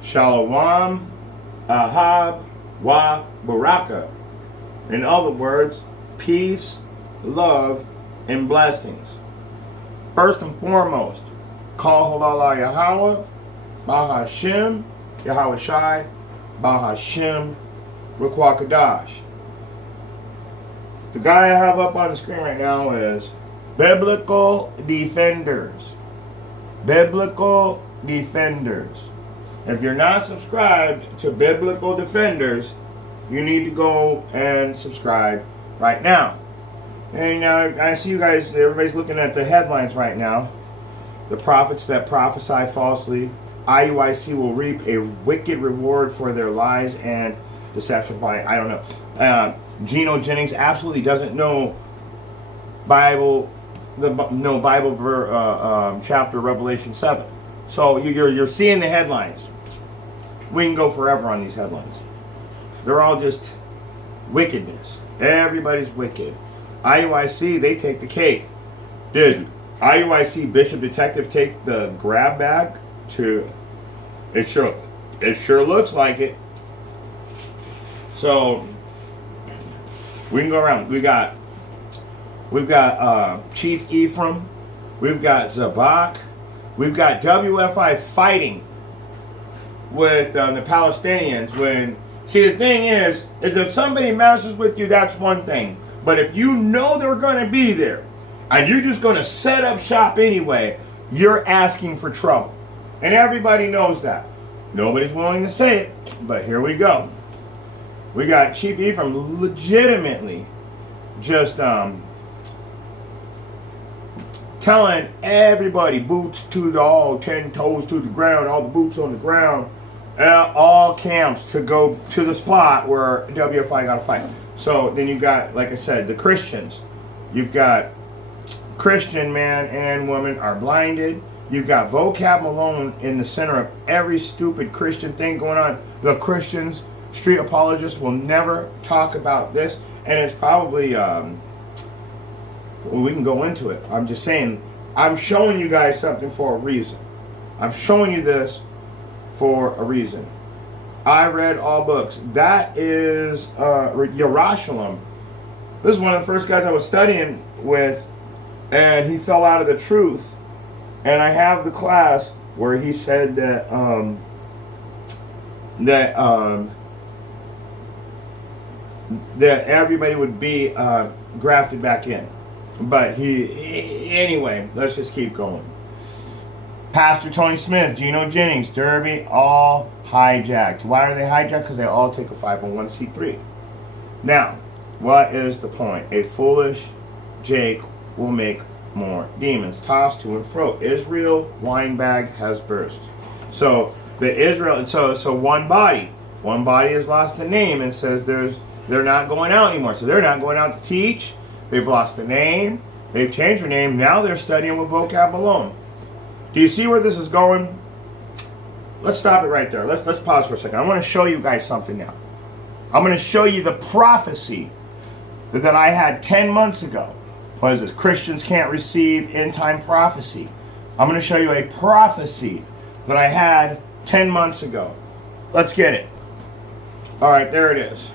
Shalom, Ahab, Wa, Baraka. In other words, peace, love, and blessings. First and foremost, Kol Halal Yahweh, Bahashem, Yahweh Shai, Bahashem, Rukwakadash. The guy I have up on the screen right now is Biblical Defenders. Biblical Defenders. If you're not subscribed to Biblical Defenders, you need to go and subscribe right now. And I see you guys, everybody's looking at the headlines right now. The prophets that prophesy falsely, IUIC will reap a wicked reward for their lies and deception by, I don't know. Geno Jennings absolutely doesn't know Bible, chapter Revelation 7. So you're seeing the headlines. We can go forever on these headlines. They're all just wickedness. Everybody's wicked. IUIC, they take the cake. Did IUIC Bishop Detective take the grab bag? It sure looks like it. So we can go around. We've got Chief Ephraim. We've got Zabak. We've got WFI fighting with the Palestinians. See, the thing is if somebody messes with you, that's one thing. But if you know they're going to be there, and you're just going to set up shop anyway, you're asking for trouble. And everybody knows that. Nobody's willing to say it, but here we go. We got Chief Ephraim legitimately just telling everybody, boots to the all, 10 toes to the ground, all the boots on the ground, all camps to go to the spot where WFI got to fight. So then you've got, like I said, the Christians. You've got Christian man and woman are blinded. You've got Vocab Malone in the center of every stupid Christian thing going on. The Christians, street apologists, will never talk about this. And it's probably, we can go into it. I'm just saying, I'm showing you guys something for a reason. I'm showing you this for a reason. I read all books. That is Yerushalayim. This is one of the first guys I was studying with, and he fell out of the truth. And I have the class where he said that that everybody would be grafted back in. But anyway, let's just keep going. Pastor Tony Smith, Geno Jennings, Derby, all hijacked. Why are they hijacked? Because they all take a 501c3. Now, what is the point? A foolish Jake will make more demons. Tossed to and fro. Israel wine bag has burst. So so one body has lost the name and says they're not going out anymore. So they're not going out to teach. They've lost the name. They've changed their name. Now they're studying with Vocab Malone. Do you see where this is going? Let's stop it right there. Let's pause for a second. I want to show you guys something now. I'm going to show you the prophecy that I had 10 months ago. What is this? Christians can't receive end-time prophecy. I'm going to show you a prophecy that I had 10 months ago. Let's get it. All right, there it is.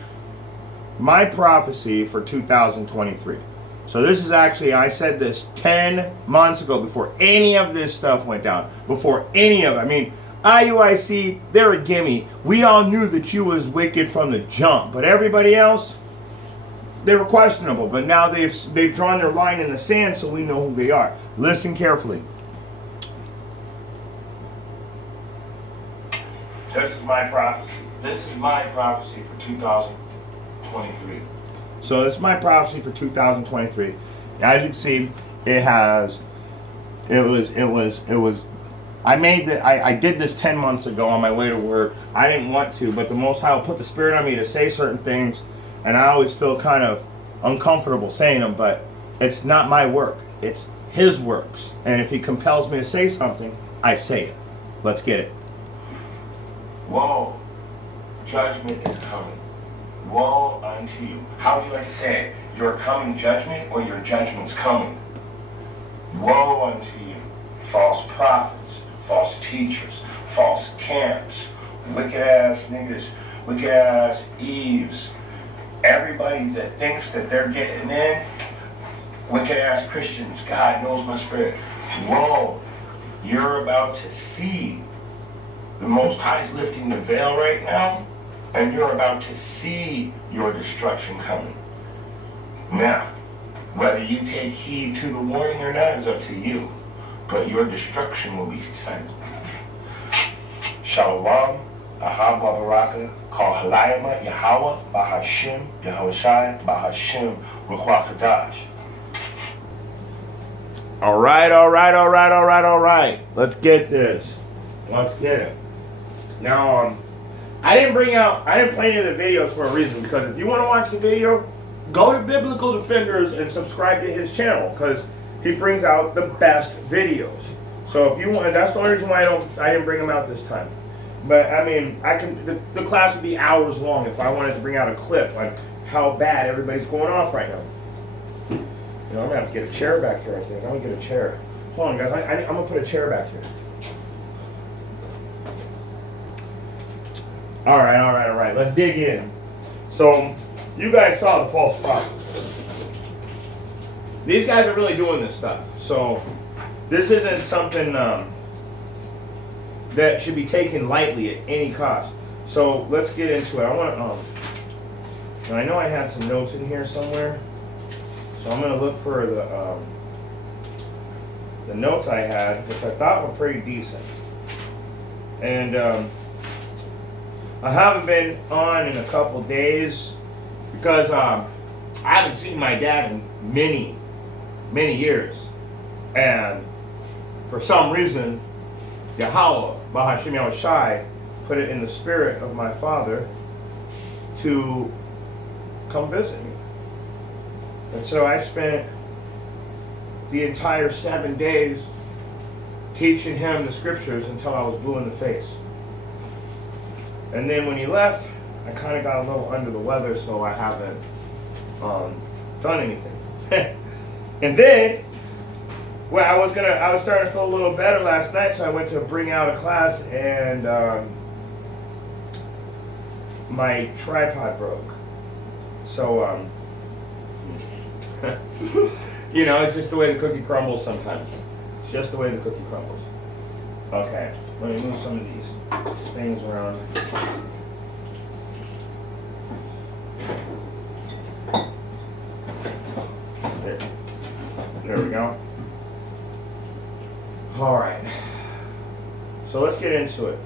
My prophecy for 2023. So this is actually, I said this 10 months ago before any of this stuff went down. Before any of it. I mean, IUIC, they're a gimme. We all knew that you was wicked from the jump. But everybody else, they were questionable. But now they've drawn their line in the sand so we know who they are. Listen carefully. This is my prophecy. This is my prophecy for 2023. So this is my prophecy for 2023. As you can see, I did this 10 months ago on my way to work. I didn't want to, but the Most High will put the Spirit on me to say certain things, and I always feel kind of uncomfortable saying them, but it's not my work. It's His works. And if He compels me to say something, I say it. Let's get it. Woe, judgment is coming. Woe unto you. How do you like to say it? Your coming judgment or your judgment's coming? Woe unto you. False prophets, false teachers, false camps. wicked ass niggas, wicked ass Eves, everybody that thinks that they're getting in, wicked ass Christians, God knows my spirit. Whoa, you're about to see the Most High's lifting the veil right now, and you're about to see your destruction coming. Now, whether you take heed to the warning or not is up to you, but your destruction will be sudden. Shalom, Ahab Baraka, Kal Halayama, Yahweh, Bahashim, Yahushai, Bahashim, Ruach Hadash. All right. Let's get this. Let's get it. Now, I didn't play any of the videos for a reason, because if you want to watch the video, go to Biblical Defenders and subscribe to his channel, because he brings out the best videos. So if you want, that's the only reason why I didn't bring them out this time. But I mean, the class would be hours long if I wanted to bring out a clip on how bad everybody's going off right now. You know, I'm gonna have to get a chair back here. I think I'm gonna get a chair. Hold on, guys. I'm gonna put a chair back here. All right. Let's dig in. So, you guys saw the false prophet. These guys are really doing this stuff. So, this isn't something that should be taken lightly at any cost. So, let's get into it. I want to. I know I had some notes in here somewhere. So I'm going to look for the notes I had, which I thought were pretty decent. And I haven't been on in a couple days because I haven't seen my dad in many years. And for some reason, Yahweh, Bahashim Yahushai, put it in the spirit of my father to come visit me. And so I spent the entire 7 days teaching him the scriptures until I was blue in the face. And then when he left, I kind of got a little under the weather, so I haven't done anything. And then, well, I was starting to feel a little better last night, so I went to bring out a class, and my tripod broke. So, you know, it's just the way the cookie crumbles sometimes. It's just the way the cookie crumbles. Okay, let me move some of these things around. There we go. All right. So let's get into it.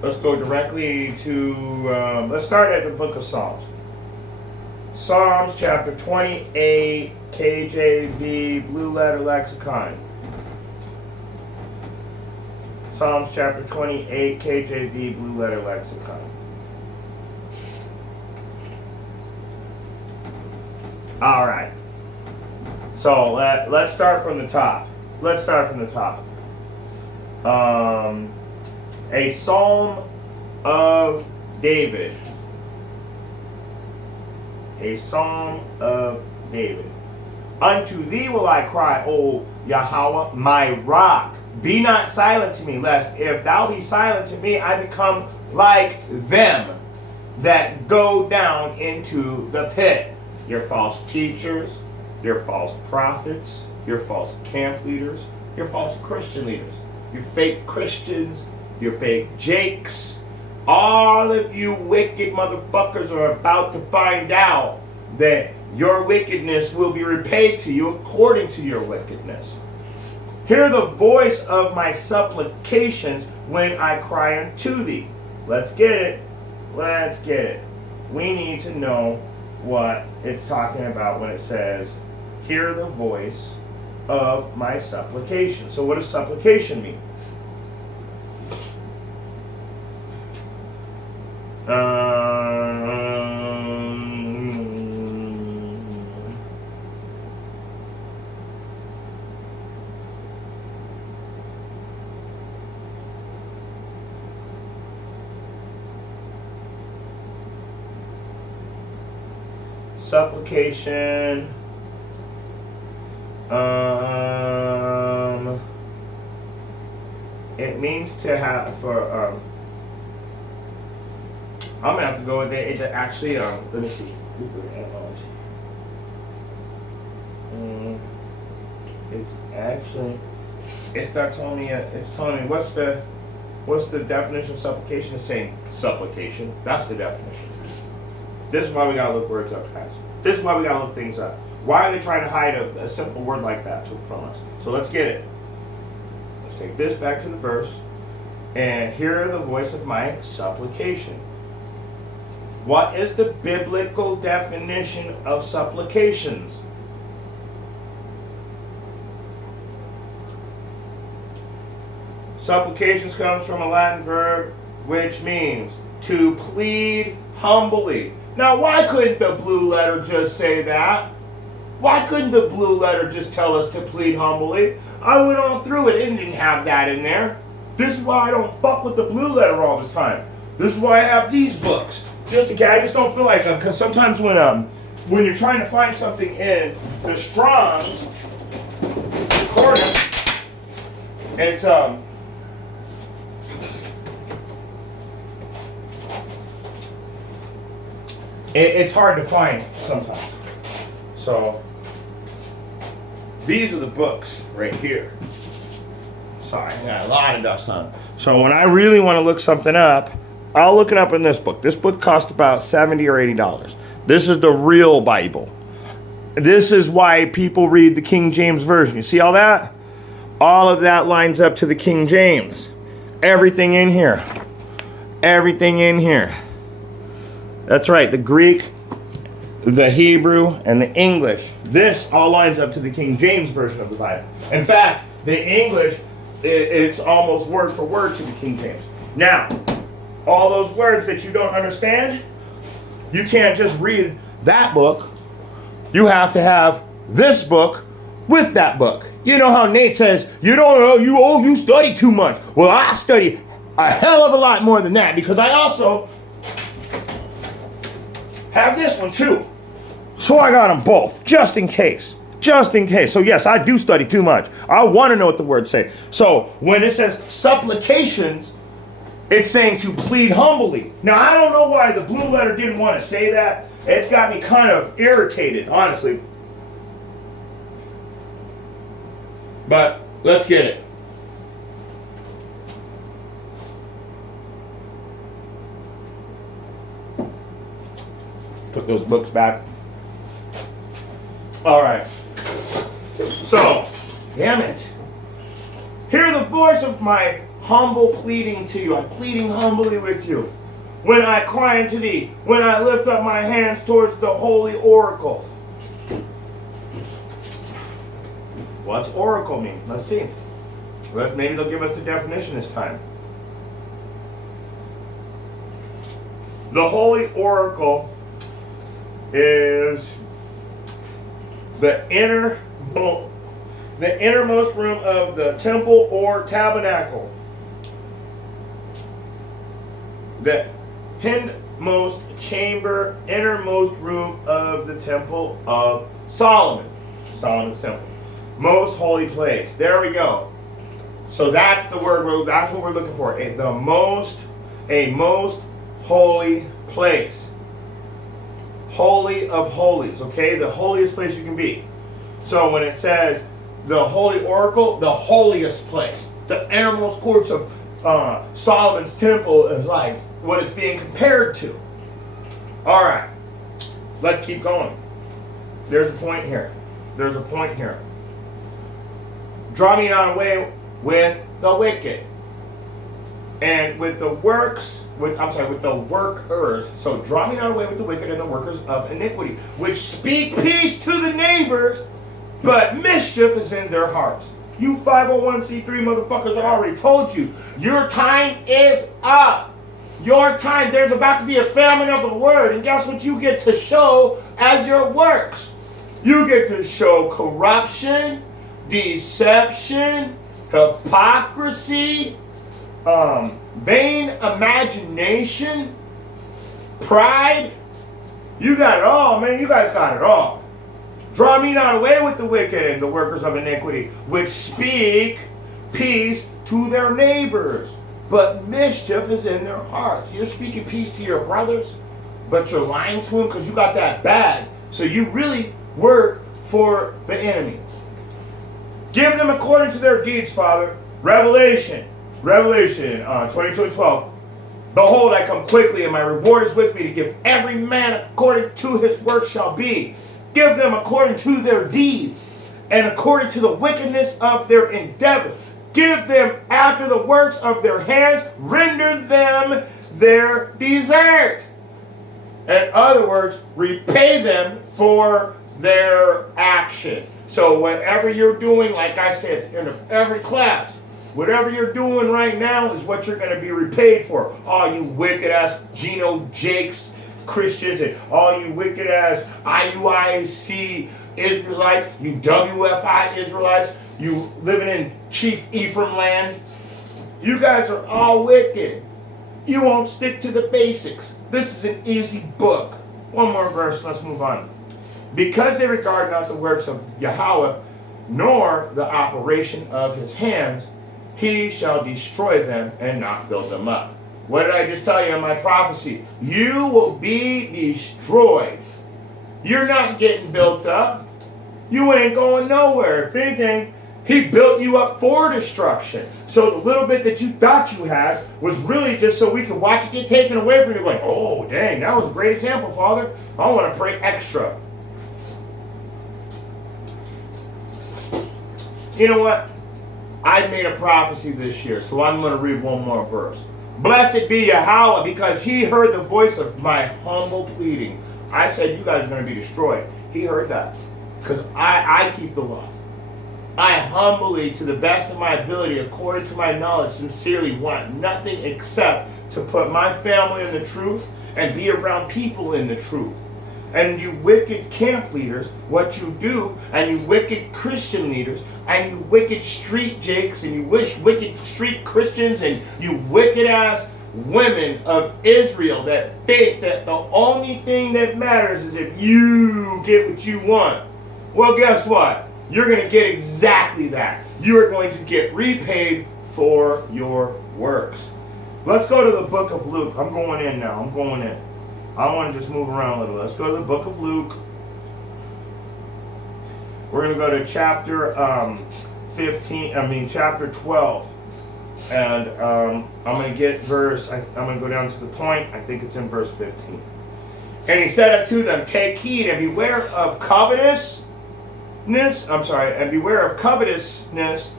Let's go directly to, let's start at the book of Psalms. Psalms chapter 28, KJV, Blue Letter Lexicon. Psalms chapter 28, KJV, Blue Letter Lexicon. All right. So let's start from the top. A Psalm of David. A Psalm of David. Unto thee will I cry, O Yahweh, my rock. Be not silent to me, lest if thou be silent to me, I become like them that go down into the pit. Your false teachers, your false prophets, your false camp leaders, your false Christian leaders, your fake Christians, your fake Jakes, all of you wicked motherfuckers are about to find out that your wickedness will be repaid to you according to your wickedness. Hear the voice of my supplications when I cry unto thee. Let's get it. We need to know what it's talking about when it says, hear the voice of my supplication. So what does supplication mean? Supplication. It means to have for. I'm gonna have to go with it. It actually. Let me see. Etymology. It's actually. It's not telling me. It's telling me what's the definition of supplication? It's saying supplication. That's the definition. This is why we gotta look words up, guys. This is why we gotta look things up. Why are they trying to hide a simple word like that from us? So let's get it. Let's take this back to the verse. And hear the voice of my supplication. What is the biblical definition of supplications? Supplications comes from a Latin verb which means to plead humbly. Now, why couldn't the blue letter just say that? Why couldn't the blue letter just tell us to plead humbly? I went on through it and didn't have that in there. This is why I don't fuck with the blue letter all the time. This is why I have these books. Just okay, I just don't feel like them, because sometimes when you're trying to find something in the Strong's Concordance, it's it's hard to find sometimes. So these are the books right here. Sorry, I got a lot of dust on. So when I really want to look something up, I'll look it up in this book. This book cost about $70 or $80. This is the real Bible. This is why people read the King James Version. You see all that? All of that lines up to the King James. Everything in here. Everything in here. That's right, the Greek, the Hebrew, and the English. This all lines up to the King James Version of the Bible. In fact, the English, it's almost word for word to the King James. Now, all those words that you don't understand, you can't just read that book. You have to have this book with that book. You know how Nate says, you don't know, you study too much. Well, I study a hell of a lot more than that, because I also have this one too. So I got them both, just in case. Just in case. So yes, I do study too much. I want to know what the words say. So when it says supplications, it's saying to plead humbly. Now, I don't know why the blue letter didn't want to say that. It's got me kind of irritated, honestly. But let's get it. Put those books back. All right. So, damn it. Hear the voice of my humble pleading to you. I'm pleading humbly with you. When I cry unto thee, when I lift up my hands towards the holy oracle. What's oracle mean? Let's see. Maybe they'll give us the definition this time. The holy oracle is the innermost room of the temple or tabernacle. The hindmost chamber, innermost room of the temple of Solomon. Solomon's temple. Most holy place. There we go. So that's the word. That's what we're looking for. A most holy place. Holy of holies. Okay, the holiest place you can be. So when it says the holy oracle, the holiest place, the innermost courts of Solomon's temple is like what it's being compared to. All right, let's keep going. There's a point here. There's a point here. Draw me not away with the wicked, and with the works. With the workers. So draw me not away with the wicked and the workers of iniquity, which speak peace to the neighbors, but mischief is in their hearts. You 501c3 motherfuckers, I already told you, your time is up. Your time, there's about to be a famine of the word, and guess what you get to show as your works? You get to show corruption, deception, hypocrisy, vain imagination, pride. You got it all, man. You guys got it all. Draw me not away with the wicked and the workers of iniquity, which speak peace to their neighbors, but mischief is in their hearts. You're speaking peace to your brothers, but you're lying to them because you got that bag. So you really work for the enemy. Give them according to their deeds, Father. Revelation 22:12. Behold, I come quickly, and my reward is with me to give every man according to his work shall be. Give them according to their deeds, and according to the wickedness of their endeavors. Give them after the works of their hands. Render them their desert. In other words, repay them for their action. So whatever you're doing, like I said at the end of every class, whatever you're doing right now is what you're going to be repaid for. All you wicked ass Geno Jakes Christians and all you wicked ass IUIC Israelites, you WFI Israelites, you living in Chief Ephraim land, you guys are all wicked. You won't stick to the basics. This is an easy book. One more verse, let's move on. Because they regard not the works of Yahweh, nor the operation of his hands, he shall destroy them and not build them up. What did I just tell you in my prophecy? You will be destroyed. You're not getting built up. You ain't going nowhere. If anything, he built you up for destruction. So the little bit that you thought you had was really just so we could watch it get taken away from you. Going, oh, dang, that was a great example, Father. I want to pray extra. You know what? I made a prophecy this year, so I'm going to read one more verse. Blessed be Yahweh, because he heard the voice of my humble pleading. I said, you guys are going to be destroyed. He heard that, because I keep the laws. I humbly, to the best of my ability, according to my knowledge, sincerely want nothing except to put my family in the truth and be around people in the truth. And you wicked camp leaders, what you do, and you wicked Christian leaders, and you wicked street jakes, and you wicked street Christians, and you wicked ass women of Israel that think that the only thing that matters is if you get what you want. Well, guess what? You're going to get exactly that. You are going to get repaid for your works. Let's go to the book of Luke. I'm going in now. I'm going in. I want to just move around a little. Let's go to the book of Luke. We're going to go to chapter chapter 12. And I'm going to get I'm going to go down to the point. I think it's in verse 15. And he said unto them, take heed and beware of covetousness. And beware of covetousness,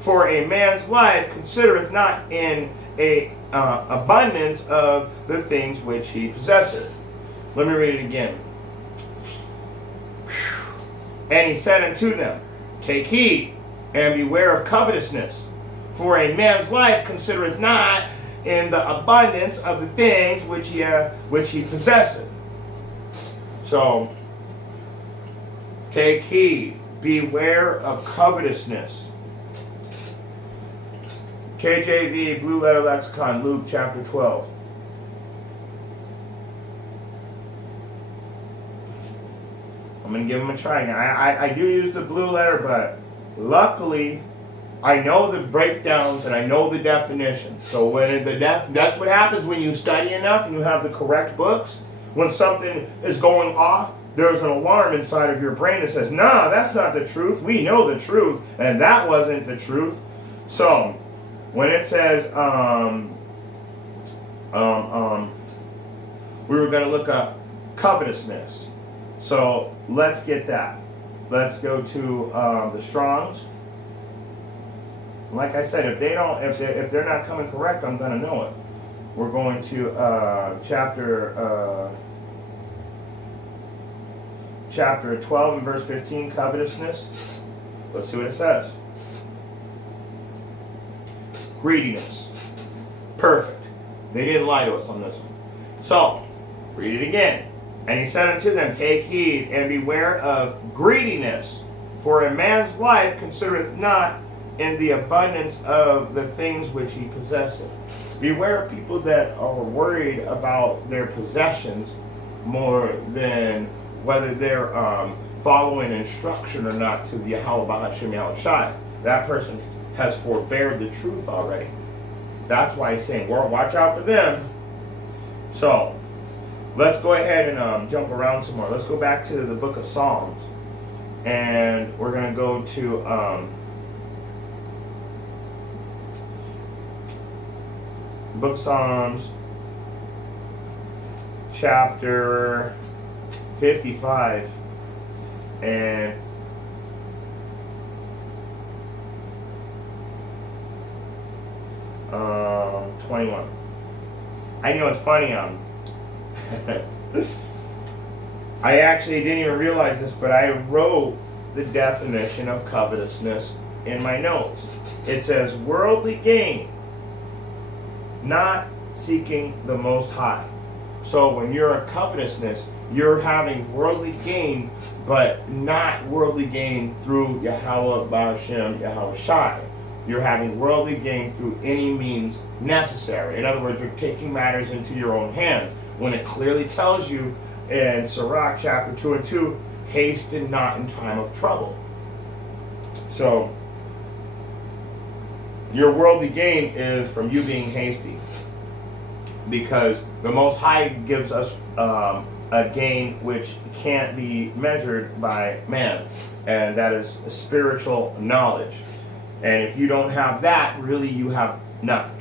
for a man's life considereth not in a abundance of the things which he possesseth. Let me read it again. And he said unto them, take heed and beware of covetousness, for a man's life considereth not in the abundance of the things which he possesseth. So, take heed, beware of covetousness. KJV, Blue Letter Lexicon, Luke chapter 12. I'm going to give them a try now. I do use the blue letter, but luckily I know the breakdowns and I know the definitions. So when that's what happens when you study enough and you have the correct books. When something is going off, there's an alarm inside of your brain that says, "No, that's not the truth. We know the truth, and that wasn't the truth." So when it says, we were going to look up covetousness. So let's get that. Let's go to the Strong's. Like I said, if they're not coming correct, I'm going to know it. We're going to chapter 12 and verse 15, covetousness. Let's see what it says. Greediness. Perfect. They didn't lie to us on this one. So, read it again. And he said unto them, take heed and beware of greediness, for a man's life considereth not in the abundance of the things which he possesseth. Beware of people that are worried about their possessions more than whether they're following instruction or not to the Yahweh B'Hashem Yahushai. That person has forbeared the truth already. That's why he's saying, well, watch out for them. So, let's go ahead and jump around some more. Let's go back to the book of Psalms. And we're going to go to book of Psalms, chapter 55. And 21. I know it's funny. I actually didn't even realize this, but I wrote the definition of covetousness in my notes. It says worldly gain, not seeking the Most High. So when you're a covetousness, you're having worldly gain, but not worldly gain through Yahweh Ba'ashem Yahweh Shai. You're having worldly gain through any means necessary. In other words, you're taking matters into your own hands. When it clearly tells you in Sirach chapter 2 and 2, hasten not in time of trouble. So, your worldly gain is from you being hasty. Because the Most High gives us a gain which can't be measured by man. And that is spiritual knowledge. And if you don't have that, really you have nothing.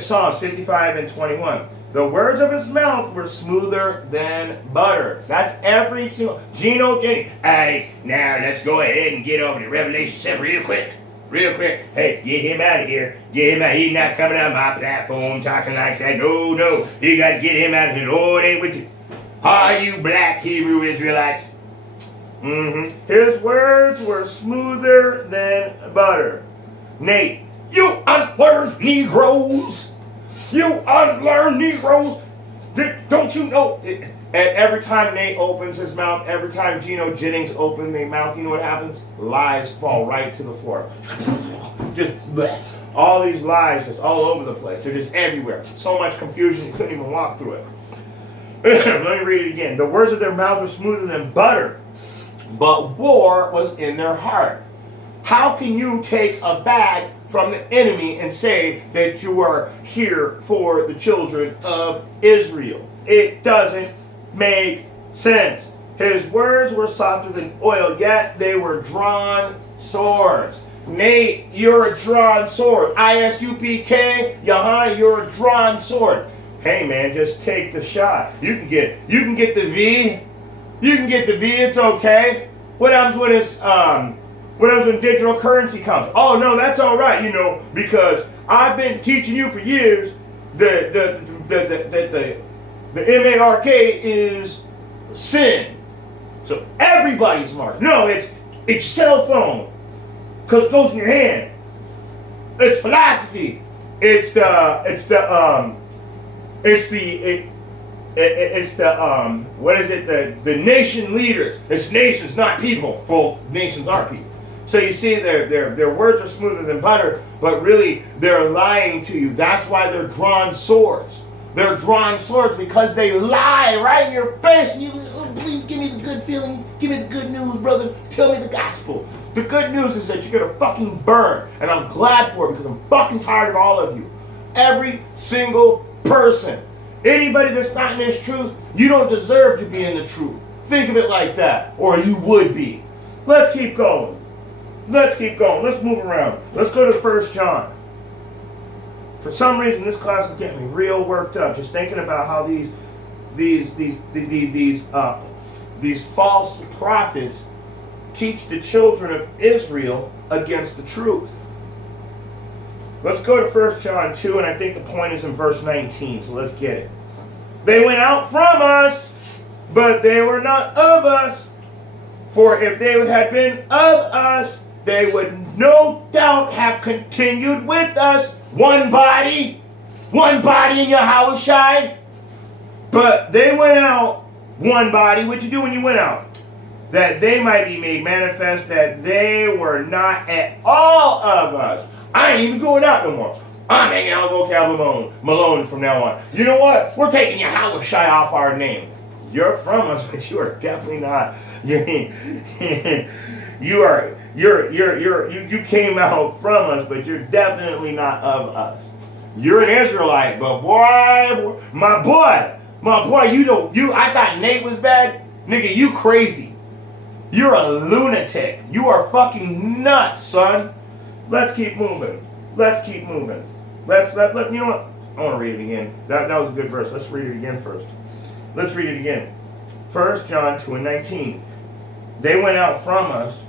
Psalms 55 and 21. The words of his mouth were smoother than butter. That's every single... Gino Jennings. Hey, now let's go ahead and get over to Revelation 7 real quick. Real quick. Hey, get him out of here. Get him out. He's not coming on my platform talking like that. No, no. You got to get him out of here. Lord ain't with you. Are you black Hebrew Israelites? His words were smoother than butter. Nate, you unlearned Negroes. You unlearned Negroes. Don't you know? And every time Nate opens his mouth, every time Gino Jennings opens their mouth, you know what happens? Lies fall right to the floor. Just bleh. All these lies just all over the place. They're just everywhere. So much confusion you couldn't even walk through it. Let me read it again. The words of their mouth were smoother than butter, but war was in their heart. How can you take a bag from the enemy and say that you are here for the children of Israel? It doesn't make sense. His words were softer than oil, yet they were drawn swords. Nate, you're a drawn sword. ISUPK, Johanna, you're a drawn sword. Hey man, just take the shot. You can get the V. You can get the V, it's okay. What happens when digital currency comes? Oh no, that's all right, because I've been teaching you for years the MARK is sin. So everybody's marked. No, it's your cell phone, because it goes in your hand. It's philosophy. It's the nation leaders. It's nations, not people. Well, nations are people. So you see, their words are smoother than butter, but really they're lying to you. That's why they're drawn swords. They're drawn swords because they lie right in your face. And you, oh, please give me the good feeling. Give me the good news, brother. Tell me the gospel. The good news is that you're going to fucking burn. And I'm glad for it because I'm fucking tired of all of you. Every single person. Anybody that's not in this truth, you don't deserve to be in the truth. Think of it like that. Or you would be. Let's keep going. Let's move around. Let's go to 1 John. For some reason, this class is getting me real worked up. Just thinking about how these false prophets teach the children of Israel against the truth. Let's go to 1 John 2, and I think the point is in verse 19, so let's get it. They went out from us, but they were not of us. For if they had been of us, they would no doubt have continued with us. One body in Yahweh Shai. But they went out, one body. What'd you do when you went out? That they might be made manifest that they were not at all of us. I ain't even going out no more. I'm hanging out with Vocab Malone from now on. You know what? We're taking Yahweh Shai off our name. You're from us, but you are definitely not. You came out from us, but you're definitely not of us. You're an Israelite, but boy, my boy, I thought Nate was bad. Nigga, you crazy. You're a lunatic. You are fucking nuts, son. Let's keep moving. You know what? I want to read it again. That was a good verse. Let's read it again first. Let's read it again. 1 John 2:19. They went out from us,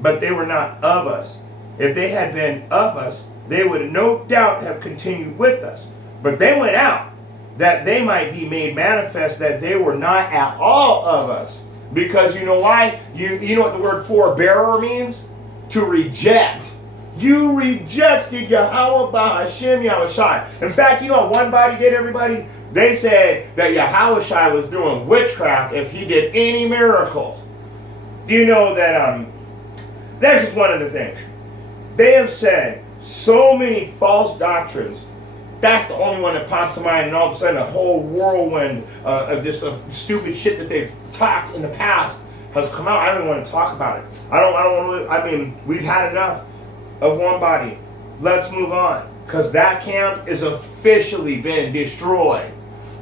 but they were not of us. If they had been of us, they would no doubt have continued with us. But they went out, that they might be made manifest that they were not at all of us. Because you know why? You know what the word forbearer means? To reject. You rejected Yahweh Ba'Hashem Yahushai. In fact, you know what one body did, everybody? They said that Yahushai was doing witchcraft if he did any miracles. Do you know that, that's just one of the things. They have said so many false doctrines. That's the only one that pops to mind, and all of a sudden a whole whirlwind of just stupid shit that they've talked in the past has come out. I don't even want to talk about it. I mean, we've had enough of one body. Let's move on. Because that camp is officially been destroyed.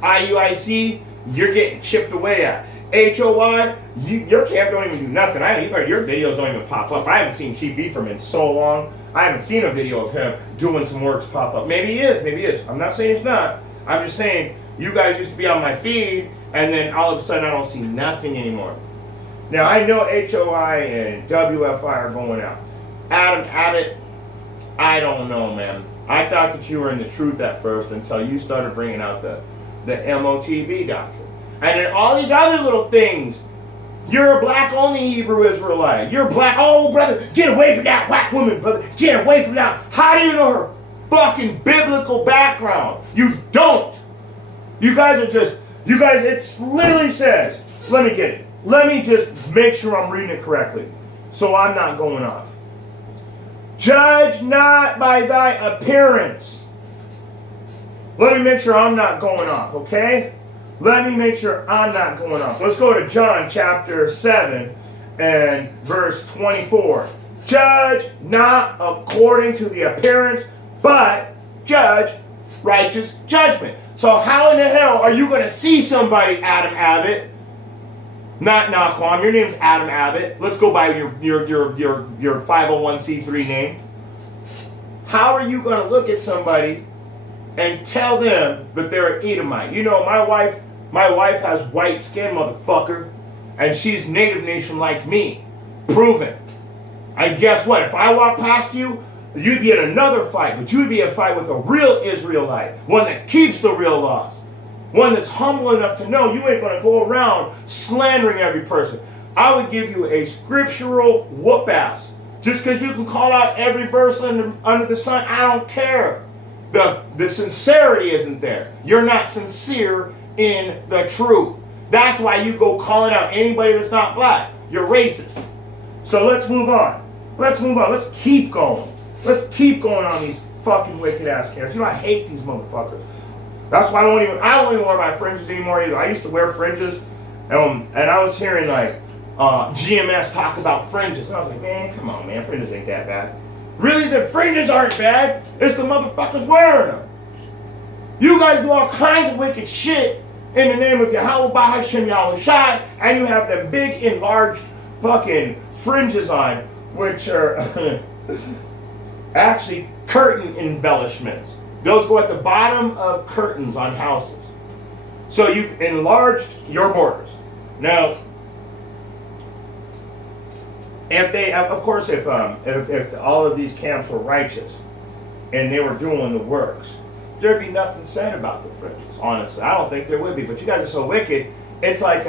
IUIC, you're getting chipped away at. HOY, your camp don't even do nothing. Your videos don't even pop up. I haven't seen Chief Ephraim in so long. I haven't seen a video of him doing some works pop up. Maybe he is. I'm not saying he's not. I'm just saying you guys used to be on my feed, and then all of a sudden I don't see nothing anymore. Now I know HOI and WFI are going out. Adam Abbott, I don't know, man. I thought that you were in the truth at first until you started bringing out the MOTB doctrine. And then all these other little things. You're a black-only Hebrew Israelite. You're black. Oh, brother, get away from that white woman, brother. Get away from that. How do you know her fucking biblical background? You don't. You guys, it literally says, let me get it. Let me just make sure I'm reading it correctly so I'm not going off. Judge not by thy appearance. Let me make sure I'm not going off, okay? Let me make sure I'm not going off. Let's go to John chapter 7 and verse 24. Judge not according to the appearance, but judge righteous judgment. So how in the hell are you going to see somebody, Adam Abbott? Not Naquan. Your name's Adam Abbott. Let's go by your 501c3 name. How are you going to look at somebody and tell them that they're an Edomite? You know, my wife has white skin, motherfucker, and she's Native Nation like me. Proven. And guess what? If I walk past you, you'd be in another fight, but you'd be in a fight with a real Israelite, one that keeps the real laws, one that's humble enough to know you ain't going to go around slandering every person. I would give you a scriptural whoop-ass. Just because you can call out every verse under the sun, I don't care. The sincerity isn't there. You're not sincere in the truth. That's why you go calling out anybody that's not black. You're racist. So let's move on. Let's keep going. Let's keep going on these fucking wicked ass camps. You know, I hate these motherfuckers. That's why I don't even wear my fringes anymore either. I used to wear fringes, and I was hearing like GMS talk about fringes. And I was like, man, come on, man, fringes ain't that bad. Really, the fringes aren't bad. It's the motherfuckers wearing them. You guys do all kinds of wicked shit in the name of Yahweh Ba'Hashem Yahushai, and you have them big enlarged fucking fringes on, which are actually curtain embellishments. Those go at the bottom of curtains on houses. So you've enlarged your borders. Now, if all of these camps were righteous and they were doing the works, there'd be nothing said about the fringes. Honestly, I don't think there would be. But you guys are so wicked. It's like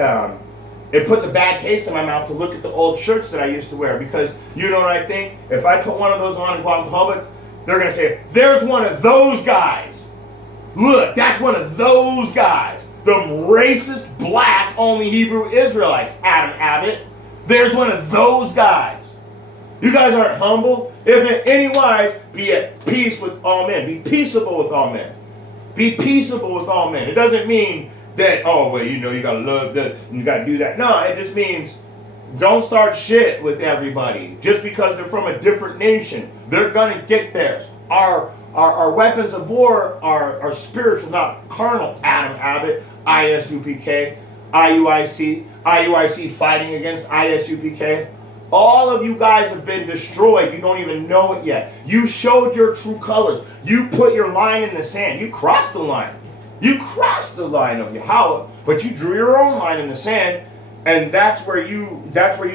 it puts a bad taste in my mouth to look at the old shirts that I used to wear, because you know what I think? If I put one of those on and go out in public, they're gonna say, "There's one of those guys. Look, that's one of those guys. Them racist, black-only Hebrew Israelites, Adam Abbott. There's one of those guys. You guys aren't humble. If in any wise, be at peace with all men. Be peaceable with all men. Be peaceable with all men." It doesn't mean that, oh, well, you know, you gotta love that, you gotta do that. No, it just means Don't start shit with everybody. Just because they're from a different nation, they're gonna get theirs. Our weapons of war are spiritual, not carnal. Adam Abbott, ISUPK, IUIC fighting against ISUPK. All of you guys have been destroyed. You don't even know it yet. You showed your true colors. You put your line in the sand. You crossed the line. You crossed the line of Yahweh, but you drew your own line in the sand, and that's where you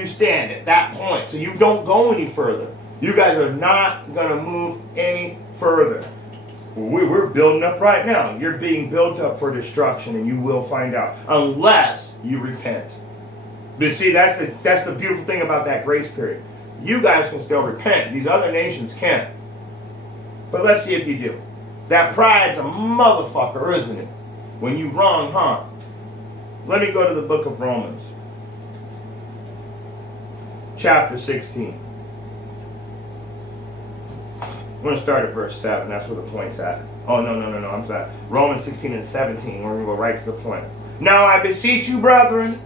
stand at that point. So you don't go any further. You guys are not gonna move any further. We're building up right now. You're being built up for destruction, and you will find out unless you repent. But see, that's the beautiful thing about that grace period. You guys can still repent. These other nations can't. But let's see if you do. That pride's a motherfucker, isn't it? When you wrong, huh? Let me go to the book of Romans. Chapter 16. I'm going to start at verse 7. That's where the point's at. Oh, no. I'm sorry. Romans 16 and 17. We're going to go right to the point. Now I beseech you, brethren,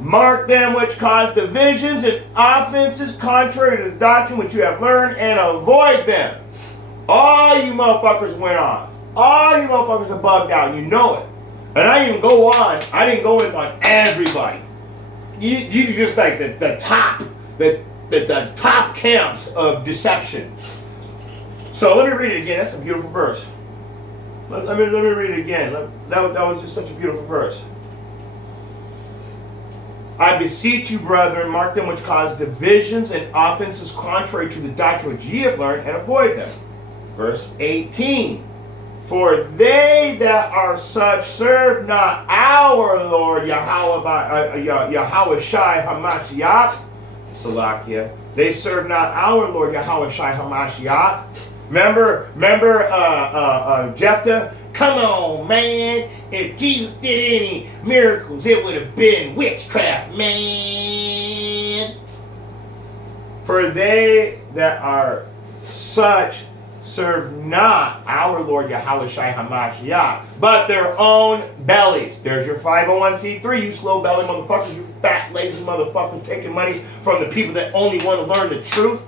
mark them which cause divisions and offenses contrary to the doctrine which you have learned, and avoid them. All you motherfuckers went off. All you motherfuckers are bugged out. You know it. And I didn't go on. I didn't go in on everybody. You just like the top camps of deception. So let me read it again. That's a beautiful verse. Let me read it again. That was just such a beautiful verse. I beseech you, brethren, mark them which cause divisions and offenses contrary to the doctrine which ye have learned, and avoid them. Verse 18. For they that are such serve not our Lord Yahweh Shai Hamashiach. Salakia. They serve not our Lord Yahweh Shai Hamashiach. Remember Jephthah? Come on, man. If Jesus did any miracles, it would have been witchcraft, man. For they that are such serve not our Lord Yahweh Shai Hamashiach, but their own bellies. There's your 501c3, you slow belly motherfuckers, you fat, lazy motherfuckers taking money from the people that only want to learn the truth.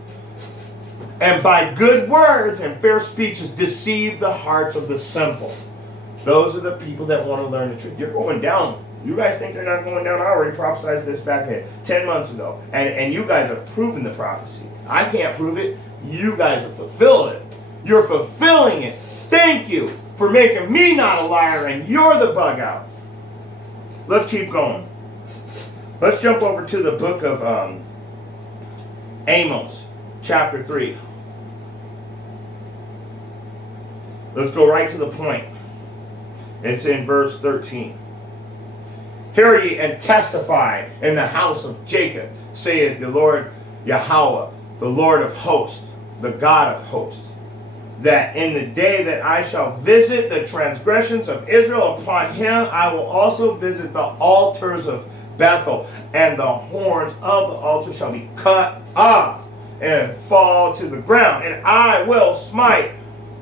And by good words and fair speeches deceive the hearts of the simple. Those are the people that want to learn the truth. You're going down. You guys think you're not going down? I already prophesied this back 10 months ago. And you guys have proven the prophecy. I can't prove it. You guys have fulfilled it. You're fulfilling it. Thank you for making me not a liar and you're the bug out. Let's keep going. Let's jump over to the book of Amos, chapter 3. Let's go right to the point. It's in verse 13. Hear ye and testify in the house of Jacob, saith the Lord Yahweh, the Lord of hosts, the God of hosts, that in the day that I shall visit the transgressions of Israel upon him, I will also visit the altars of Bethel, and the horns of the altar shall be cut off and fall to the ground. And I will smite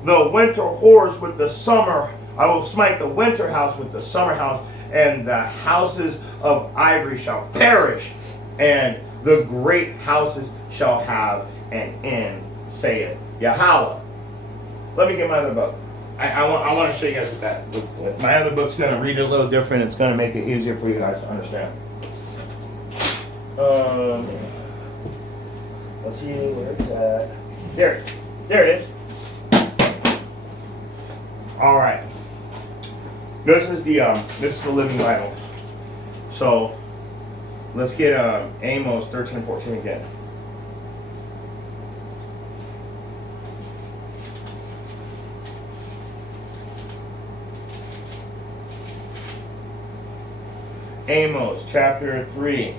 the winter horse with the summer. I will smite the winter house with the summer house, and the houses of ivory shall perish, and the great houses shall have an end, saith Yahweh. Let me get my other book. I want to show you guys what that book. My other book's going to read it a little different. It's going to make it easier for you guys to understand. Let's see where it's at. There it is. All right. This is the Living Bible. So let's get Amos 13 and 14 again. Amos chapter 3.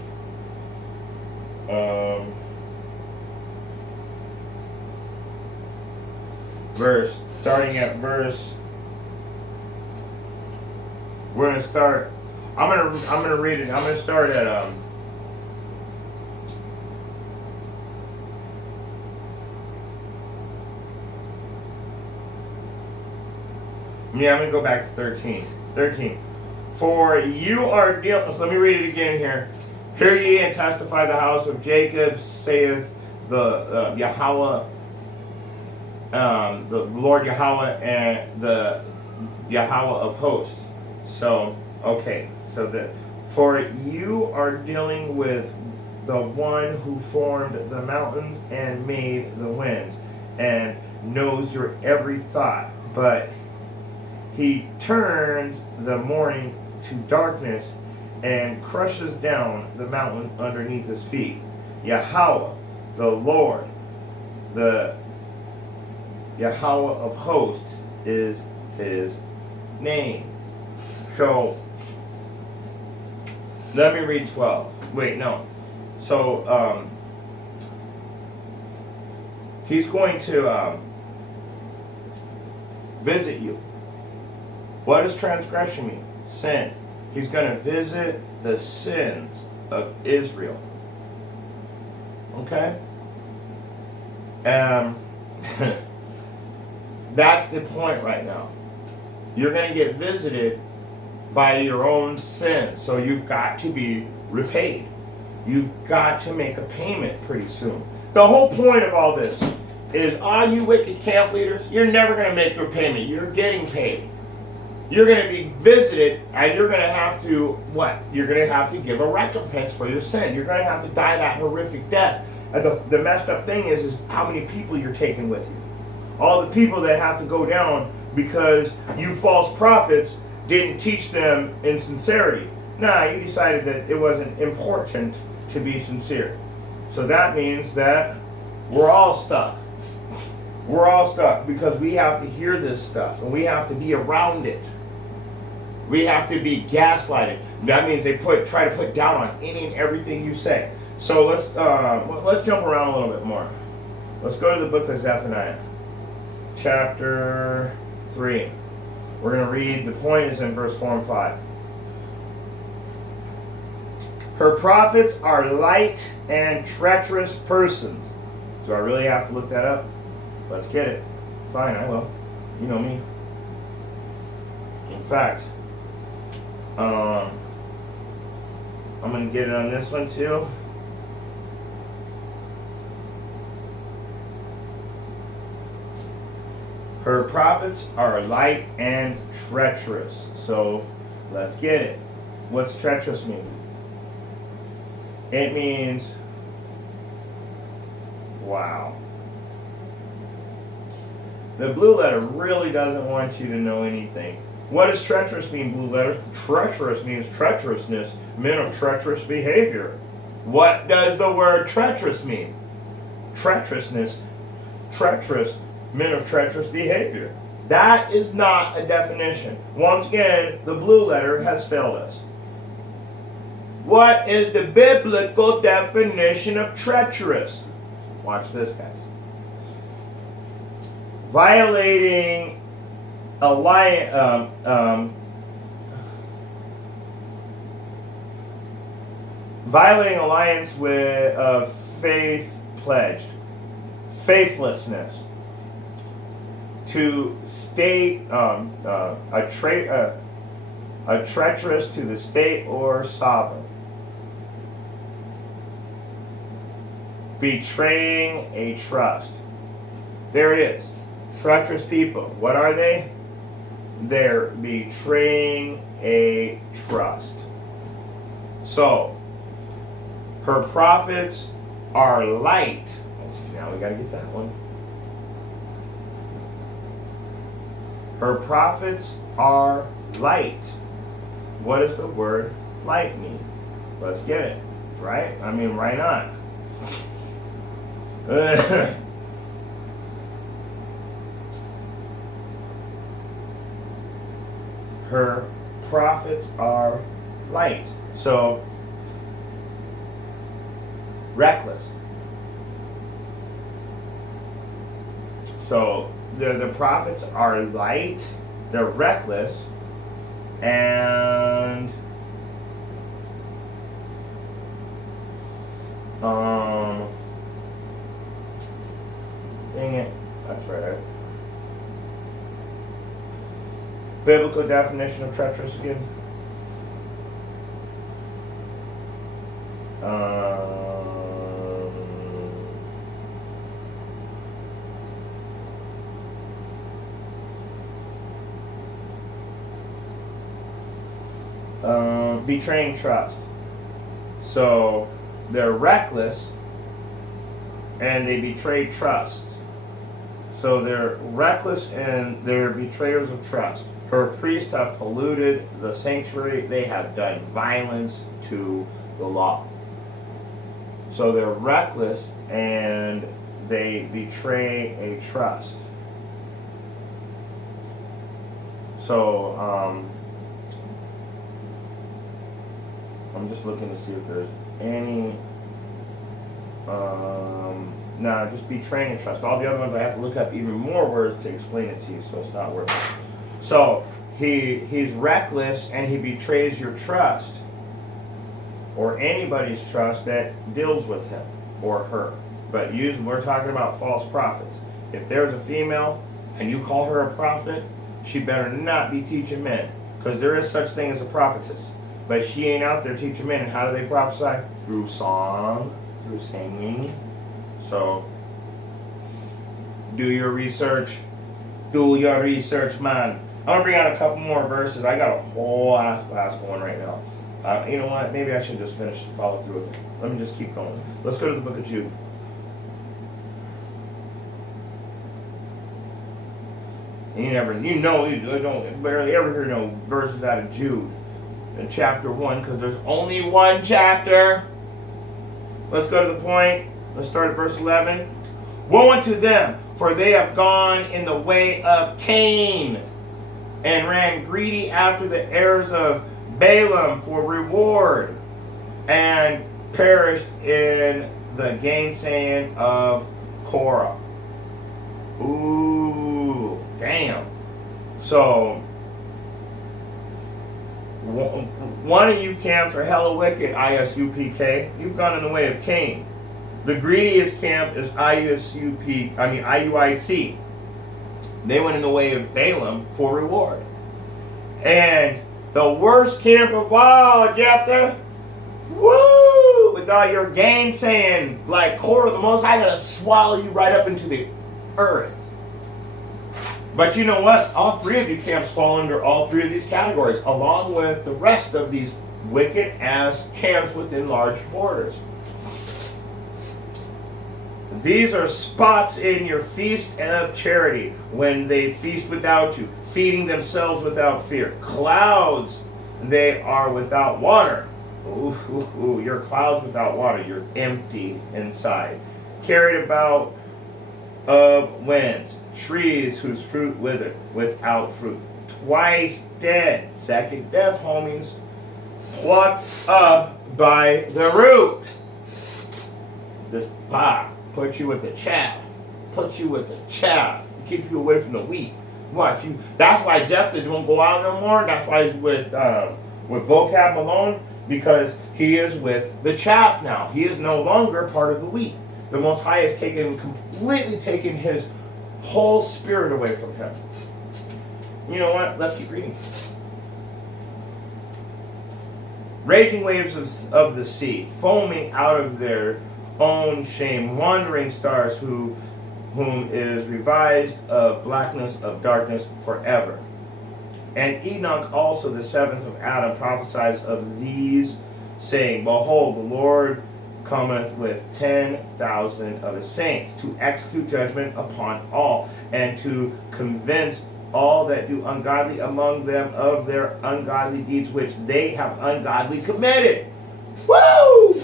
Starting at verse. We're gonna start. I'm gonna read it. I'm gonna start at I'm gonna go back to 13. 13. For you are dealing. So let me read it again here. Hear ye and testify the house of Jacob, saith the Yahweh, the Lord Yahweh, and the Yahweh of hosts. So, okay, so that for you are dealing with the one who formed the mountains and made the winds, and knows your every thought, but he turns the morning to darkness and crushes down the mountain underneath his feet. Yahweh, the Lord, the Yahweh of hosts is his name. So, let me read 12. Wait, no. So, he's going to visit you. What does transgression mean? Sin. He's going to visit the sins of Israel. Okay? That's the point right now. You're going to get visited by your own sins. So you've got to be repaid. You've got to make a payment pretty soon. The whole point of all this is, all you wicked camp leaders, you're never going to make your payment. You're getting paid. You're going to be visited, and you're going to have to, what? You're going to have to give a recompense for your sin. You're going to have to die that horrific death. And the messed up thing is how many people you're taking with you. All the people that have to go down because you false prophets didn't teach them in sincerity. Nah, you decided that it wasn't important to be sincere. So that means that we're all stuck. We're all stuck because we have to hear this stuff and we have to be around it. We have to be gaslighted. That means they try to put down on any and everything you say. So let's jump around a little bit more. Let's go to the book of Zephaniah, chapter 3. We're going to read, the point is in verse 4 and 5. Her prophets are light and treacherous persons. Do I really have to look that up? Let's get it. Fine, I will. You know me. In fact, I'm going to get it on this one too. Her prophets are light and treacherous. So, let's get it. What's treacherous mean? It means, wow. The blue letter really doesn't want you to know anything. What does treacherous mean, blue letter? Treacherous means treacherousness, men of treacherous behavior. What does the word treacherous mean? Treacherousness, treacherous, men of treacherous behavior. That is not a definition. Once again, the blue letter has failed us. What is the biblical definition of treacherous? Watch this, guys. Violating alliance with faith pledged, faithlessness, to state a treacherous to the state or sovereign, betraying a trust. There it is. Treacherous people. What are they? They're betraying a trust. So, her prophets are light. Now we got to get that one. Her prophets are light. What does the word light mean? Let's get it. Right? I mean, why not? Her prophets are light. So, reckless. So, the prophets are light, they're reckless, and dang it, that's right. Biblical definition of treacherous again. Betraying trust. So they're reckless and they betray trust. So they're reckless and they're betrayers of trust. Her priests have polluted the sanctuary. They have done violence to the law. So they're reckless and they betray a trust. So I'm just looking to see if there's any. No, just betraying a trust. All the other ones I have to look up even more words to explain it to you, so it's not worth it. So he's reckless and he betrays your trust, or anybody's trust that deals with him or her. But we're talking about false prophets. If there's a female and you call her a prophet, she better not be teaching men, because there is such thing as a prophetess. But she ain't out there teaching men. And how do they prophesy? Through song, through singing. So, do your research. Do your research, man. I'm going to bring out a couple more verses. I got a whole ass class going right now. You know what? Maybe I should just finish and follow through with it. Let me just keep going. Let's go to the book of Jude. You don't barely ever hear no verses out of Jude in chapter 1, because there's only one chapter. Let's go to the point. Let's start at verse 11. Woe unto them, for they have gone in the way of Cain, and ran greedy after the heirs of Balaam for reward, and perished in the gainsaying of Korah. Ooh, damn. So, one of you camps are hella wicked, ISUPK. You've gone in the way of Cain. The greediest camp is IUIC. They went in the way of Balaam for reward. And the worst camp of all, Jephthah, woo! With all your gainsaying, like Korah, the Most High gonna swallow you right up into the earth. But you know what? All three of you camps fall under all three of these categories, along with the rest of these wicked ass camps within large borders. These are spots in your feast of charity, when they feast without you, feeding themselves without fear. Clouds, they are without water. Ooh, you're clouds without water. You're empty inside. Carried about of winds, trees whose fruit withered, without fruit. Twice dead, second death, homies. Plucked up by the root. This pop. Put you with the chaff. Put you with the chaff. Keep you away from the wheat. Watch you. That's why Jephthah don't go out no more. That's why he's with Vocab alone, because he is with the chaff now. He is no longer part of the wheat. The Most High has completely taken his whole spirit away from him. You know what? Let's keep reading. Raging waves of the sea, foaming out of their own shame, wandering stars whom is revised of blackness of darkness forever. And Enoch also, the seventh of Adam, prophesies of these, saying, Behold, the Lord cometh with 10,000 of his saints, to execute judgment upon all, and to convince all that do ungodly among them of their ungodly deeds which they have ungodly committed. Woo!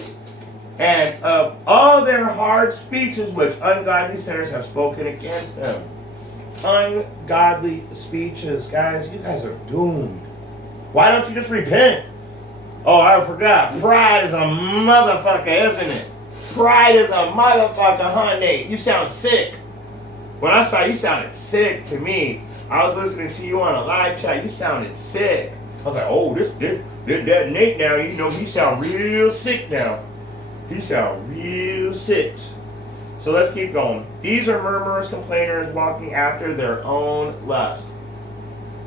And of all their hard speeches which ungodly sinners have spoken against them. Ungodly speeches, guys. You guys are doomed. Why don't you just repent? Oh, I forgot. Pride is a motherfucker, isn't it? Pride is a motherfucker, huh, Nate? You sound sick. When I saw you sounded sick to me. I was listening to you on a live chat. You sounded sick. I was like, oh, this that Nate now, you know, he sound real sick now. He sound real sick. So let's keep going. These are murmurers, complainers, walking after their own lust.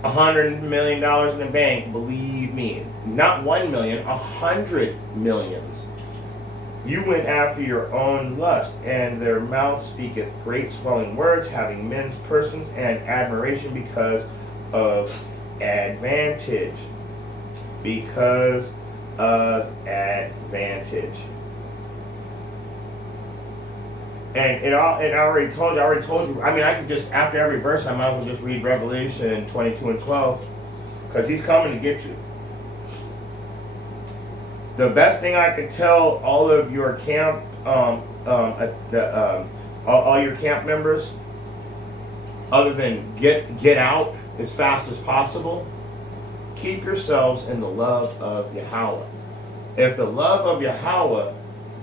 $100 million in the bank, believe me. Not 1 million, 100 millions. You went after your own lust, and their mouth speaketh great swelling words, having men's persons and admiration because of advantage. Because of advantage. And I already told you. I mean, I could just, after every verse, I might as well just read Revelation 22 and 12. Because he's coming to get you. The best thing I could tell all of your camp, all your camp members, other than get out as fast as possible, keep yourselves in the love of Yahweh. If the love of Yahweh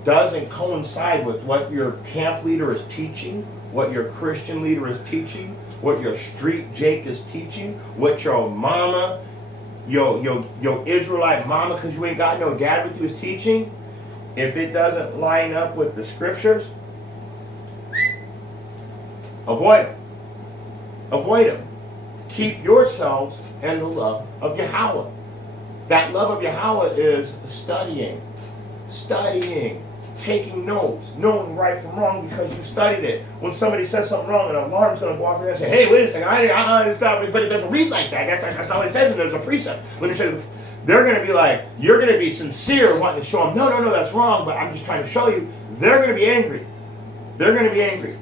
doesn't coincide with what your camp leader is teaching, what your Christian leader is teaching, what your street Jake is teaching, what your mama, your Israelite mama, because you ain't got no dad with you, is teaching, if it doesn't line up with the scriptures, avoid them. Avoid them. Keep yourselves in the love of Yahweh. That love of Yahweh is studying, taking notes, knowing right from wrong because you studied it. When somebody says something wrong, an alarm's going to go off and say, hey, wait a second, I understand, but it doesn't read like that. That's not what it says, and there's a precept. When it says, they're going to be like, you're going to be sincere wanting to show them, no, that's wrong, but I'm just trying to show you. They're going to be angry. They're going to be angry.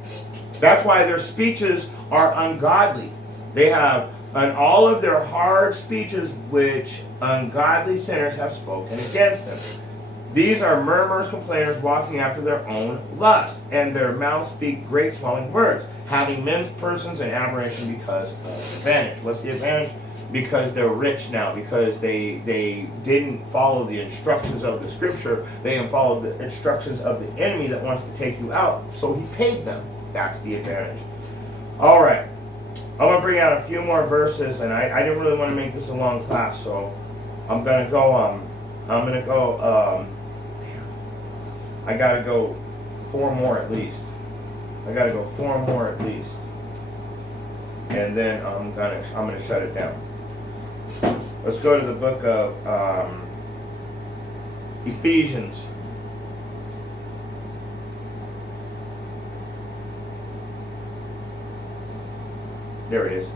That's why their speeches are ungodly. They have, and all of their hard speeches which ungodly sinners have spoken against them. These are murmurers, complainers, walking after their own lust, and their mouths speak great swelling words, having men's persons and admiration because of advantage. What's the advantage? Because they're rich now, because they didn't follow the instructions of the scripture, they followed the instructions of the enemy that wants to take you out. So he paid them. That's the advantage. All right. I'm going to bring out a few more verses, and I didn't really want to make this a long class, so I'm going to go, I got to go 4 more at least. And then I'm gonna shut it down. Let's go to the book of Ephesians. There it is.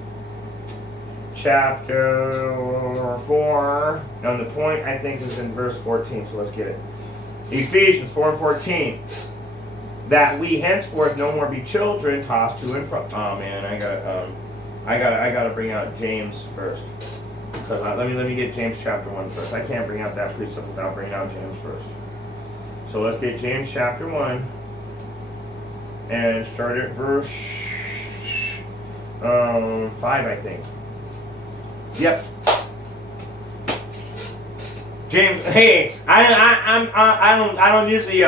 Chapter 4. And the point, I think, is in verse 14, so let's get it. Ephesians 4:14. That we henceforth no more be children, tossed to and from. Oh man, I gotta bring out James first. Because let me get James chapter 1 first. I can't bring out that precept without bringing out James first. So let's get James chapter 1 and start at verse 5, I think. Yep. James, hey, I don't usually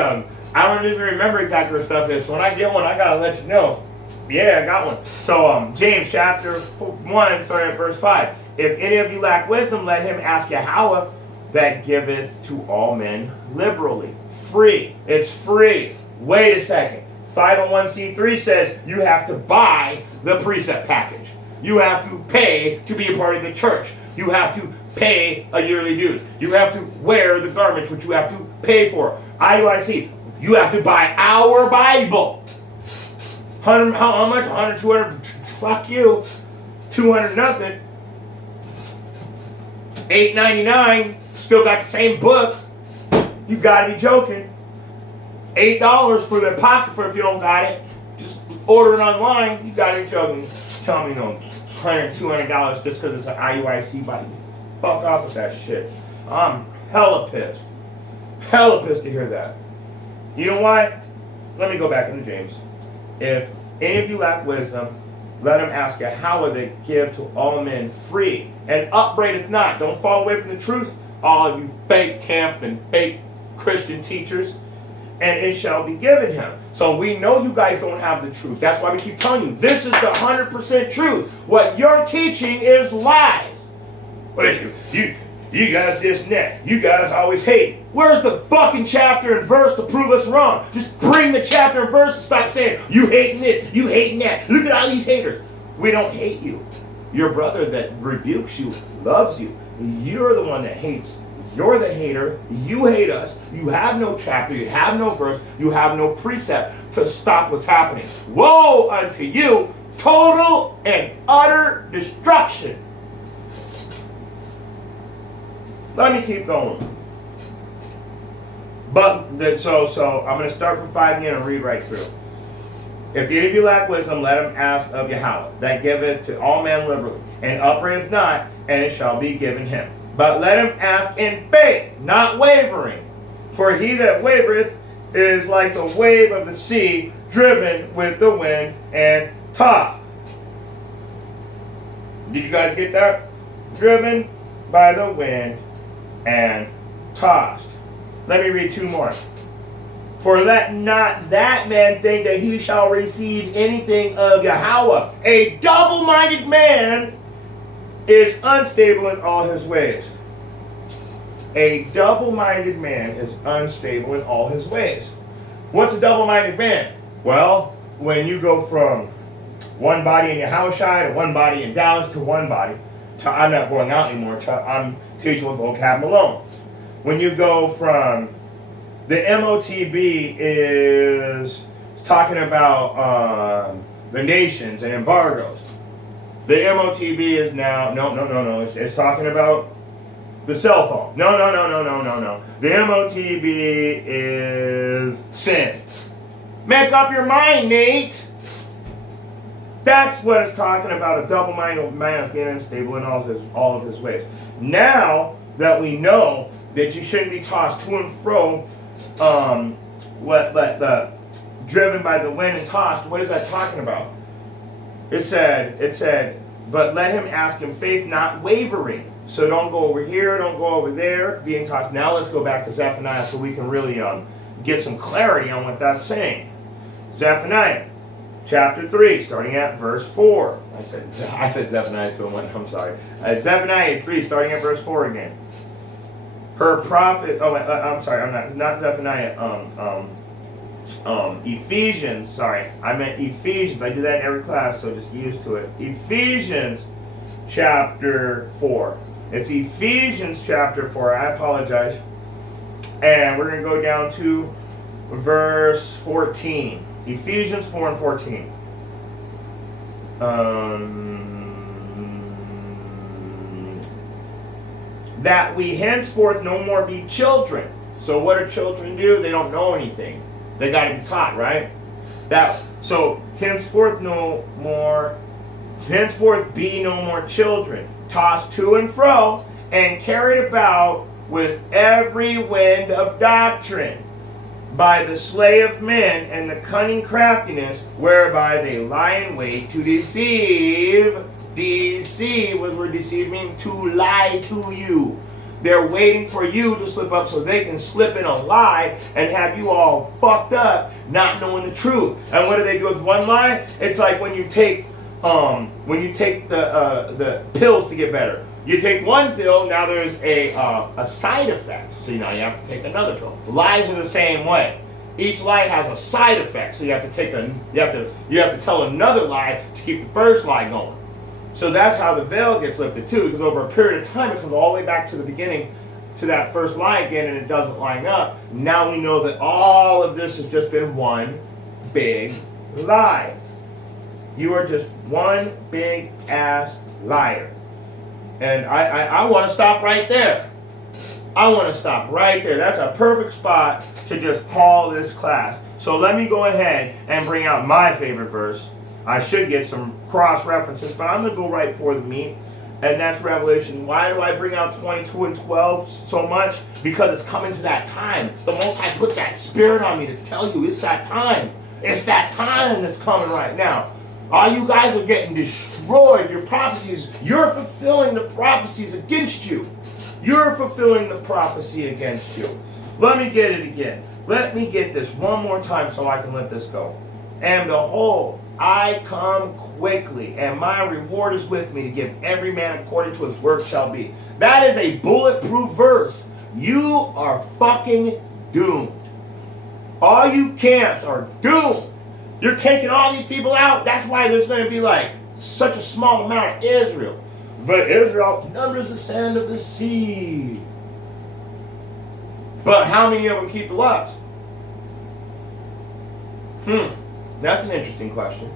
remember exactly what stuff is. So when I get one, I gotta let you know. Yeah, I got one. So James chapter 1, starting at verse 5. If any of you lack wisdom, let him ask Yahweh, that giveth to all men liberally, free. It's free. Wait a second. 501c3 says you have to buy the precept package. You have to pay to be a part of the church. You have to pay a yearly dues. You have to wear the garments which you have to pay for. IUIC, you have to buy our Bible. 100, how much? 100, 200, fuck you. 200 nothing. $8.99, still got the same book. You gotta be joking. $8 for the pocket for if you don't got it. Just order it online. You gotta be joking. Tell me no $100, $200 just because it's an IUIC Bible. Fuck off with that shit. I'm hella pissed. Hella pissed to hear that. You know what? Let me go back into James. If any of you lack wisdom, let him ask Yahweh that give to all men free, and upbraideth not. Don't fall away from the truth, all of you fake camp and fake Christian teachers, and it shall be given him. So we know you guys don't have the truth. That's why we keep telling you, this is the 100% truth. What you're teaching is lies. You guys this and that. You guys always hate. Where's the fucking chapter and verse to prove us wrong? Just bring the chapter and verse and stop saying, you hating this, you hating that. Look at all these haters. We don't hate you. Your brother that rebukes you loves you. You're the one that hates You're the hater. You hate us. You have no chapter. You have no verse. You have no precept to stop what's happening. Woe unto you, total and utter destruction. Let me keep going. So I'm going to start from 5 again and read right through. If any of you lack wisdom, let him ask of Yahweh, that giveth to all men liberally, and upbraideth not, and it shall be given him. But let him ask in faith, not wavering. For he that wavereth is like the wave of the sea, driven with the wind and tossed. Did you guys get that? Driven by the wind and tossed. Let me read 2 more. For let not that man think that he shall receive anything of Yahweh. A double-minded man is unstable in all his ways. A double-minded man is unstable in all his ways. What's a double-minded man? Well, when you go from one body in Yahushua to one body in Dallas to one body, to I'm not going out anymore, I'm teaching with vocab alone. When you go from the MOTB is talking about the nations and embargoes. The MOTB is now, no. It's talking about the cell phone. No. The MOTB is sin. Make up your mind, Nate. That's what it's talking about, a double-minded man being unstable in all of his ways. Now that we know that you shouldn't be tossed to and fro, driven by the wind and tossed, what is that talking about? It said, but let him ask in faith, not wavering. So don't go over here, don't go over there, being tossed. Now let's go back to Zephaniah so we can really get some clarity on what that's saying. Zephaniah, chapter 3, starting at verse 4. I said Zephaniah 2 and 1, I'm sorry. Zephaniah 3, starting at verse 4 again. Her prophet, I'm sorry, I'm not Zephaniah, Ephesians, sorry, I meant Ephesians. I do that in every class, so just get used to it. Ephesians chapter 4. It's Ephesians chapter 4, I apologize. And we're going to go down to verse 14. Ephesians 4 and 14. That we henceforth no more be children. So what do children do? They don't know anything. They got to be taught, right? So henceforth be no more children, tossed to and fro, and carried about with every wind of doctrine, by the slay of men and the cunning craftiness, whereby they lie in wait to deceive. Deceive was where deceive means to lie to you. They're waiting for you to slip up so they can slip in a lie and have you all fucked up, not knowing the truth. And what do they do with one lie? It's like when you take the pills to get better. You take one pill, now there's a side effect. So now you have to take another pill. Lies are the same way. Each lie has a side effect, so you have to tell another lie to keep the first lie going. So that's how the veil gets lifted too, because over a period of time it comes all the way back to the beginning, to that first lie again, and it doesn't line up. Now we know that all of this has just been one big lie. You are just one big ass liar. And I want to stop right there. I want to stop right there. That's a perfect spot to just call this class. So let me go ahead and bring out my favorite verse. I should get some cross references, but I'm going to go right for the meat. And that's Revelation. Why do I bring out 22 and 12 so much? Because it's coming to that time. The Most High put that spirit on me to tell you it's that time. It's that time that's coming right now. All you guys are getting destroyed. Your prophecies, you're fulfilling the prophecies against you. You're fulfilling the prophecy against you. Let me get it again. Let me get this one more time so I can let this go. And behold, I come quickly, and my reward is with me to give every man according to his work shall be. That is a bulletproof verse. You are fucking doomed. All you camps are doomed. You're taking all these people out. That's why there's going to be like such a small amount of Israel. But Israel numbers the sand of the sea. But how many of them keep the laws? That's an interesting question.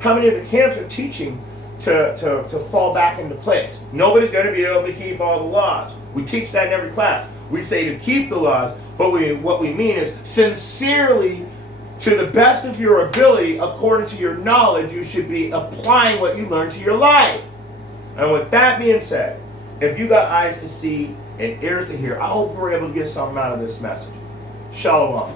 How many of the camps are teaching to fall back into place? Nobody's going to be able to keep all the laws. We teach that in every class. We say to keep the laws, but what we mean is sincerely, to the best of your ability, according to your knowledge, you should be applying what you learn to your life. And with that being said, if you got eyes to see and ears to hear, I hope we're able to get something out of this message. Shalom.